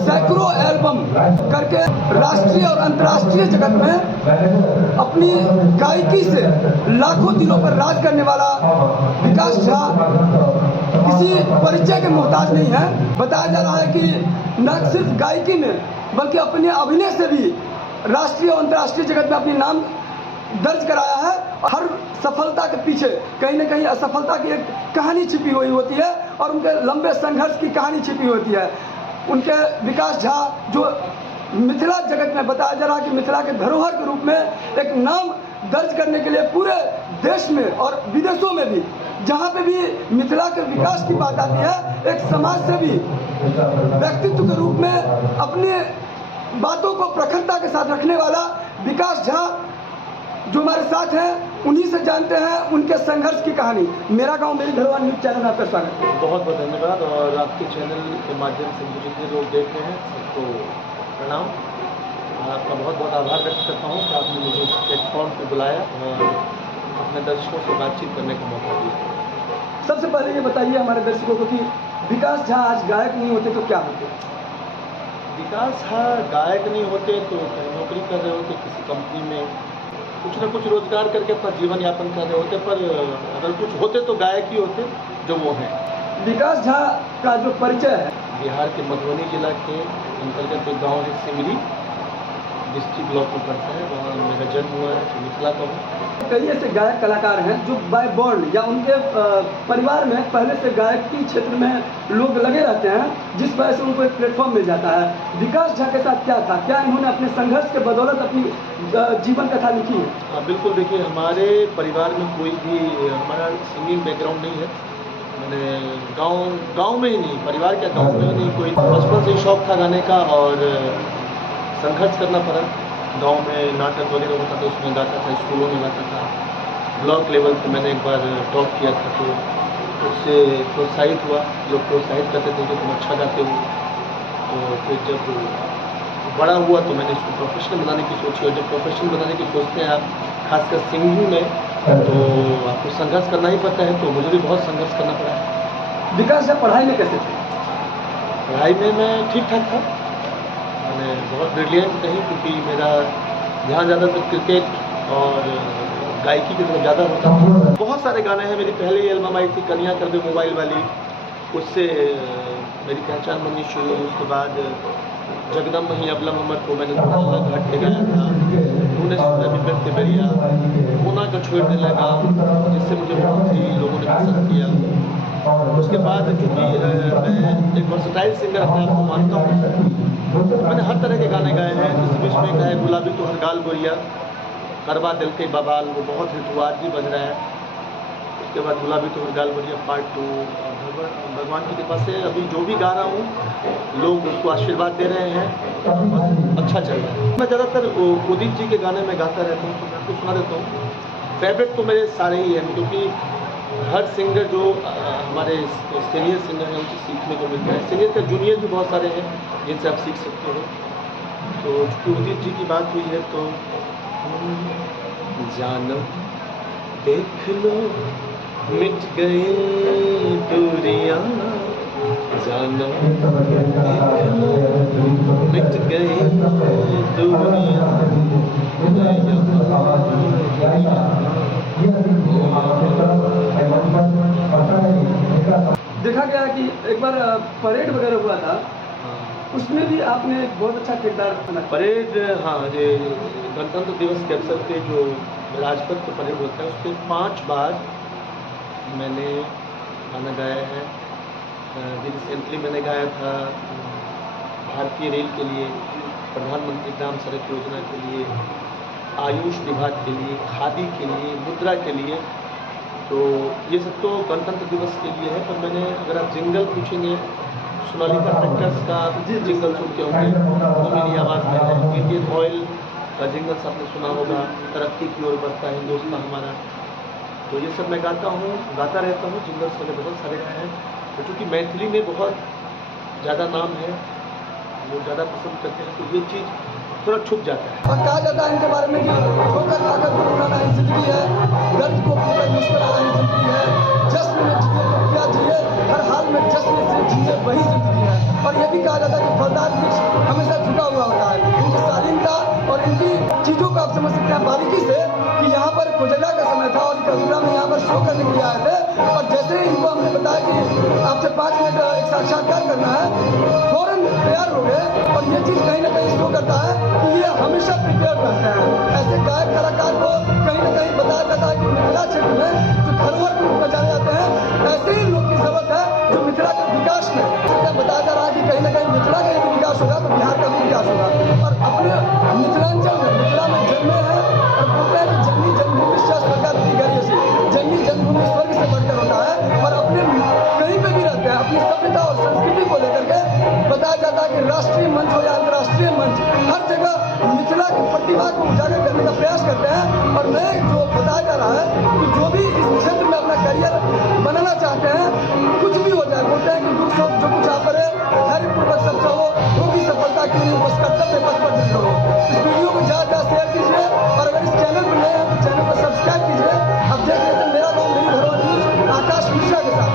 सैकड़ों एल्बम करके राष्ट्रीय और अंतर्राष्ट्रीय जगत में अपनी गायकी से लाखों दिलों पर राज करने वाला विकास झा किसी परिचय के मोहताज नहीं है। बताया जा रहा है कि न सिर्फ गायकी में बल्कि अपने अभिनय से भी राष्ट्रीय और अंतर्राष्ट्रीय जगत में अपनी नाम दर्ज कराया है। हर सफलता के पीछे कहीं न कहीं असफलता की एक कहानी छिपी हुई होती है और उनके लंबे संघर्ष की कहानी छिपी होती है। उनके विकास झा जो मिथिला जगत में बताया जा रहा है कि मिथिला के धरोहर के रूप में एक नाम दर्ज करने के लिए पूरे देश में और विदेशों में भी जहाँ पे भी मिथिला के विकास की बात आती है, एक समाज सेवी व्यक्तित्व के रूप में अपनी बातों को प्रखरता के साथ रखने वाला विकास झा जो हमारे साथ हैं, उन्हीं से जानते हैं उनके संघर्ष की कहानी। मेरा गांव मेरी धरोहर न्यूज चैनल में आपका स्वागत है। बहुत बहुत धन्यवाद और आपके चैनल के माध्यम से मुझे जितने लोग देख रहे हैं सबको प्रणाम। आपका बहुत बहुत आभार व्यक्त करता हूँ कि आपने मुझे इस प्लेटफॉर्म पर बुलाया और अपने दर्शकों से बातचीत करने का मौका दिया। सबसे पहले ये बताइए हमारे दर्शकों को कि विकास झा आज गायक नहीं होते तो क्या होते? विकास झा गायक नहीं होते तो नौकरी कर रहे होते किसी कंपनी में, कुछ न कुछ रोजगार करके अपना जीवन यापन कर रहे होते, पर अगर कुछ होते तो गायक ही होते जो वो हैं। विकास झा का जो परिचय है, बिहार के मधुबनी जिला के अंतर्गत एक गाँव है सिमरी, डिस्ट्रिक्ट ब्लॉक में पड़ता है, वहाँ मेरा जन्म हुआ है, मिथिला का हूँ। कई ऐसे गायक कलाकार हैं जो बाय बॉर्न या उनके परिवार में पहले से गायकी क्षेत्र में लोग लगे रहते हैं, जिस वजह से उनको एक प्लेटफॉर्म मिल जाता है। विकास झा के साथ क्या था? क्या इन्होंने अपने संघर्ष के बदौलत अपनी जीवन कथा लिखी है? हाँ बिल्कुल, देखिए हमारे परिवार में कोई भी हमारा सिंगिंग बैकग्राउंड नहीं है। मैंने गाँव में ही नहीं, परिवार के गाँव में ही नहीं, कोई बचपन से शौक था गाने का और संघर्ष करना पड़ा। गांव में नाटक वगैरह होता था, उसमें गाता था, स्कूलों में गाता था। ब्लॉक लेवल पे मैंने एक बार टॉप किया था, तो उससे प्रोत्साहित हुआ, लोग प्रोत्साहित करते थे कि तुम अच्छा गाते हो। तो फिर जब बड़ा हुआ तो मैंने इसको प्रोफेशनल बनाने की सोची, और जब प्रोफेशनल बनाने की सोचते हैं आप, खासकर सिंगिंग में, तो आपको संघर्ष करना ही पड़ता है। तो मुझे भी बहुत संघर्ष करना पड़ा। विकास झा पढ़ाई में कैसे थे? पढ़ाई में मैं ठीक ठाक था, मैंने बहुत ब्रिलियंट नहीं, क्योंकि मेरा ध्यान ज़्यादातर क्रिकेट और गायकी की तरफ ज़्यादा होता था। बहुत सारे गाने हैं, मेरी पहली एल्बम आई थी कन्या कर दे मोबाइल वाली, उससे मेरी पहचान बननी शुरू हुई। उसके बाद जगदम ही अबलम अमर को मैंने थोड़ा घट के गाया था, तूने सुना बेरिया, कोना को छोड़ने लगा, जिससे मुझे बहुत ही लोगों ने पसंद किया। उसके बाद चूँकि मैं एक वर्सटाइल सिंगर अपने आप को मानता हूँ, मैंने हर तरह के गाने गाए हैं। जिस बीच में गाए गुलाबी तो हर गाल गोरिया, करवा दिल के बबाल, वो बहुत हिट हुआ, आज भी बज रहा है। उसके बाद गुलाबी तो हर गाल गोरिया पार्ट 2, भगवान की कृपा से अभी जो भी गा रहा हूँ लोग उसको आशीर्वाद दे रहे हैं, बस अच्छा चल रहा है। मैं ज़्यादातर उदित जी के गाने में गाता रहता हूँ, तो मैं आपको सुना देता हूँ। फेवरेट तो मेरे सारे ही हैं, क्योंकि हर सिंगर जो हमारे सीनियर सिंगर हैं उनसे सीखने को मिलता है। सीनियर का जूनियर भी बहुत सारे हैं जिनसे आप सीख सकते हो। तो चूँकि उदित जी की बात हुई है तो जानो देख लो मिट गए दूरियां, जानो देख लो मिट गए दूरियां, देखा गया कि एक बार परेड वगैरह हुआ था, उसमें भी आपने बहुत अच्छा किरदार बना। परेड, हाँ, ये गणतंत्र दिवस के अवसर पे जो राजपथ पर परेड होता है, उसके 5 बार मैंने गाना गाया है। रिसेंटली मैंने गाया था भारतीय रेल के लिए, प्रधानमंत्री ग्राम सड़क योजना के लिए, आयुष विभाग के लिए, खादी के लिए, मुद्रा के लिए। तो ये सब तो गणतंत्र दिवस के लिए है। पर मैंने, अगर आप जिंगल पूछेंगे, सोनालिका ट्रैक्टर्स का जिंगल सुनते होंगे, वो मेरी आवाज़ में है। इंडियन ऑयल का जिंगल आपने सुना होगा, तरक्की की ओर बढ़ता है हिंदुस्तान हमारा। तो ये सब मैं गाता रहता हूँ। जिंगल्स मैंने बहुत सारे गाए हैं। तो चूँकि मैथिली में बहुत ज़्यादा नाम है, लोग ज़्यादा पसंद करते हैं, तो ये चीज़ थोड़ा छुप जाता है। और कहा जाता है इनके बारे में कि ठोकर खाकर गुनगुनाना ही जिंदगी है, दर्द को पीकर मुस्कुराना ही जिंदगी है, जश्न में जिए तो क्या जिए, हर हाल में जश्न से जिए वही जिंदगी है। और ये भी कहा जाता है कि फलदार वृक्ष हमेशा झुका हुआ होता है। इनकी शालीनता और इनकी चीज़ों को आप समझ सकते हैं बारीकी से कि यहाँ पर कोजला का समय था और कजरा में यहाँ पर शो करने के लिए आए थे। और जैसे ही इनको हमने बताया कि आपसे 5 मिनट एक साक्षात्कार करना है, फौरन तैयार हो गए। और ये चीज़ कहीं ना कहीं शो करता है कि ये हमेशा प्रिपेयर रहते हैं। ऐसे गायक कलाकार को कहीं ना कहीं बताया जाता है कि मिथिला क्षेत्र में जो धरोहर के रूप में जाने जाते हैं, ऐसे ही लोग की जरूरत है जो मिथिला के विकास में बताया जा रहा है कि कहीं ना कहीं मिथिला का यदि विकास होगा तो बिहार का भी विकास होगा। और अपने मिथिलांचल में, मिथिला में जन्मे हैं और बोलते हैं कि जननी जन्मभूमि स्वर्ग जननी जन्मभूमि स्वर्ग से बढ़कर होता है। और अपने कहीं पे भी रहते हैं, अपनी सभ्यता और संस्कृति को लेकर के बताया जाता है कि राष्ट्रीय मंच हो या अंतर्राष्ट्रीय मंच, हर जगह मिथिला की प्रतिभा को उजागर करने का प्रयास करते हैं। और मैं जो बताया जा रहा है कि जो भी इस क्षेत्र में अपना करियर बनाना चाहते हैं, कुछ भी हो जाए, बोलते हैं कि दुख सुख जो कुछ आप पर है, धैर्यपूर्वक सब सहो, वो भी सफलता के लिए बस कर्तव्य पथ पर दृढ़ रहो। इस वीडियो को ज़्यादा शेयर कीजिए और अगर इस चैनल पर नए हैं तो चैनल को सब्सक्राइब कीजिए। अब देख लेते हैं मेरा गाँव मेरी धरोहर न्यूज़ आकाश मिश्रा के साथ।